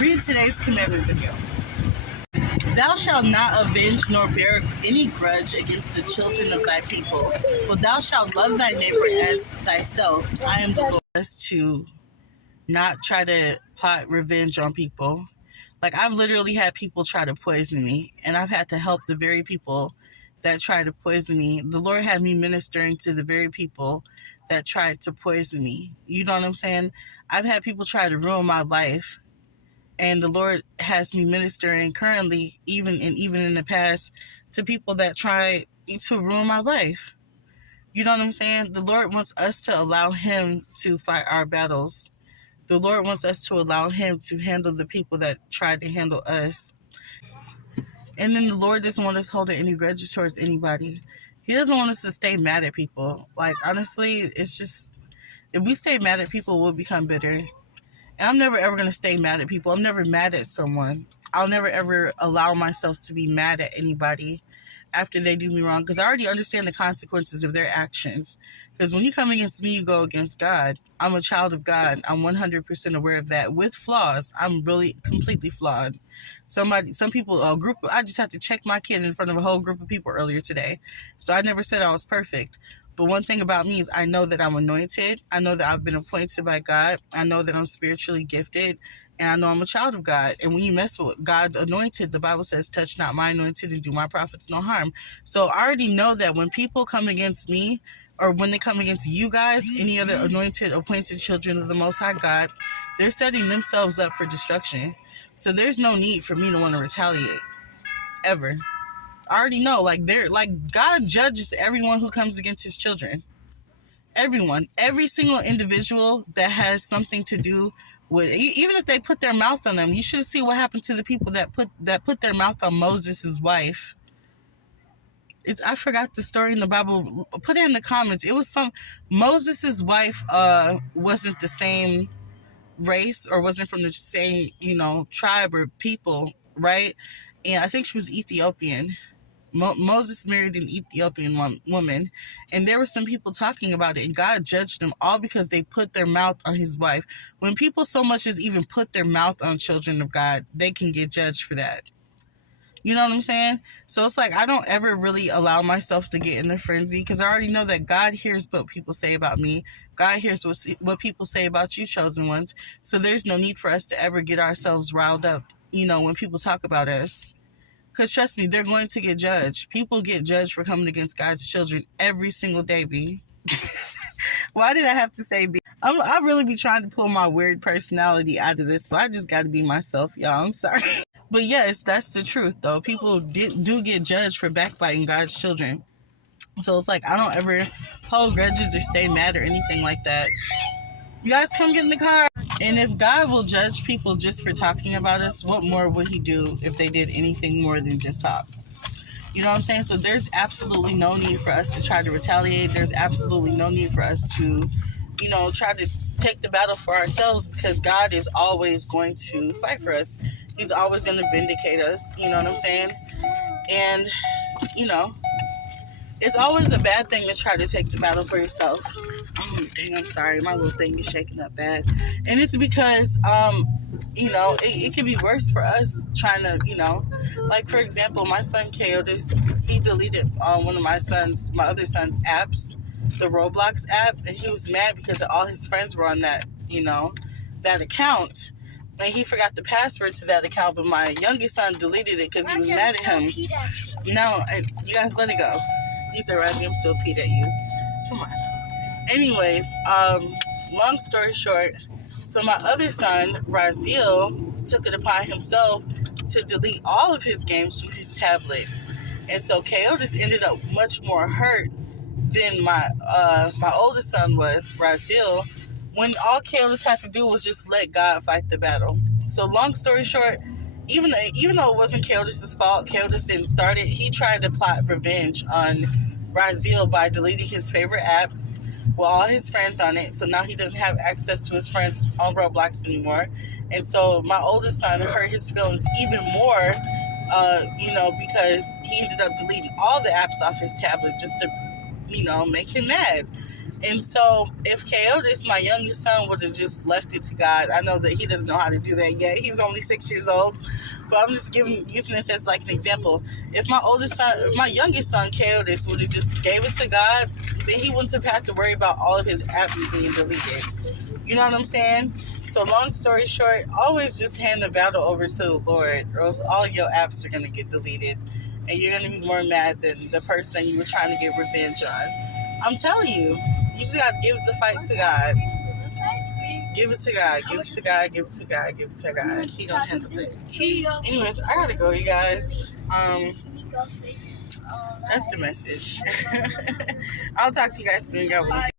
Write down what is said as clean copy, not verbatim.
Read today's commandment video. Thou shalt not avenge nor bear any grudge against the children of thy people, but thou shalt love thy neighbor as thyself. I am the Lord. Us to not try to plot revenge on people. Like, I've literally had people try to poison me, and I've had to help the very people that tried to poison me. The Lord had me ministering to the very people that tried to poison me. You know what I'm saying? I've had people try to ruin my life, and the Lord has me ministering currently, even in the past, to people that try to ruin my life. You know what I'm saying? The Lord wants us to allow Him to fight our battles. The Lord wants us to allow Him to handle the people that tried to handle us. And then the Lord doesn't want us holding any grudges towards anybody. He doesn't want us to stay mad at people. Like, honestly, it's just, if we stay mad at people, we'll become bitter. And I'm never ever going to stay mad at people. I'm never mad at someone. I'll never ever allow myself to be mad at anybody after they do me wrong, because I already understand the consequences of their actions. Because when you come against me, you go against God. I'm a child of God. I'm 100% aware of that. With flaws, I'm really completely flawed. Some people, a group, I just had to check my kid in front of a whole group of people earlier today. So I never said I was perfect. But one thing about me is I know that I'm anointed. I know that I've been appointed by God. I know that I'm spiritually gifted. And I know I'm a child of God. And when you mess with God's anointed, the Bible says, touch not my anointed and do my prophets no harm. So I already know that when people come against me, or when they come against you guys, any other anointed, appointed children of the Most High God, they're setting themselves up for destruction. So there's no need for me to want to retaliate. Ever. I already know, God judges everyone who comes against His children. Everyone. Every single individual that has something to do with, even if they put their mouth on them, you should see what happened to the people that put their mouth on Moses' wife. I forgot the story in the Bible. Put it in the comments. It was Moses' wife wasn't the same race, or wasn't from the same, tribe or people, right? And I think she was Ethiopian. Moses married an Ethiopian woman, and there were some people talking about it, and God judged them all because they put their mouth on His wife. When people so much as even put their mouth on children of God, they can get judged for that. You know what I'm saying? So it's like, I don't ever really allow myself to get in a frenzy, because I already know that God hears what people say about me. God hears what people say about you, chosen ones. So there's no need for us to ever get ourselves riled up, when people talk about us. Because trust me, they're going to get judged. People get judged for coming against God's children every single day, B. Why did I have to say B? I really be trying to pull my weird personality out of this, but I just got to be myself, y'all. I'm sorry. But yes, that's the truth, though. People do get judged for backbiting God's children. So it's like, I don't ever hold grudges or stay mad or anything like that. You guys come get in the car. And if God will judge people just for talking about us, what more would He do if they did anything more than just talk? You know what I'm saying? So there's absolutely no need for us to try to retaliate. There's absolutely no need for us to, try to take the battle for ourselves, because God is always going to fight for us. He's always going to vindicate us. You know what I'm saying? And, it's always a bad thing to try to take the battle for yourself. Oh, dang, I'm sorry. My little thing is shaking up bad. And it's because, it can be worse for us trying to, like, for example, my son, Coyotes, he deleted one of my other son's apps, the Roblox app, and he was mad because all his friends were on that, that account. And he forgot the password to that account, but my youngest son deleted it because he was mad at him. No, you guys let it go. These are Razzie, I'm still peed at you. Come on. Anyways, long story short, so my other son, Raziel, took it upon himself to delete all of his games from his tablet. And so Coyotes ended up much more hurt than my oldest son was, Raziel, when all Coyotes had to do was just let God fight the battle. So long story short, even though it wasn't Coyotes' fault, Coyotes didn't start it, he tried to plot revenge on Raziel by deleting his favorite app with all his friends on it. So now he doesn't have access to his friends on Roblox anymore. And so my oldest son hurt his feelings even more, because he ended up deleting all the apps off his tablet just to, make him mad. And so if Coyotes, my youngest son, would have just left it to God, I know that he doesn't know how to do that yet. He's only 6 years old. But I'm just using this as like an example. If my youngest son, Coyotes, would have just gave it to God, then he wouldn't have had to worry about all of his apps being deleted. You know what I'm saying? So long story short, always just hand the battle over to the Lord, or else all your apps are going to get deleted. And you're going to be more mad than the person you were trying to get revenge on. I'm telling you, you just got to give the fight to God. Give it to God, give it to God, give it to God, give it to God. He gonna handle it. Anyways, I gotta go, you guys. That's the message. I'll talk to you guys soon.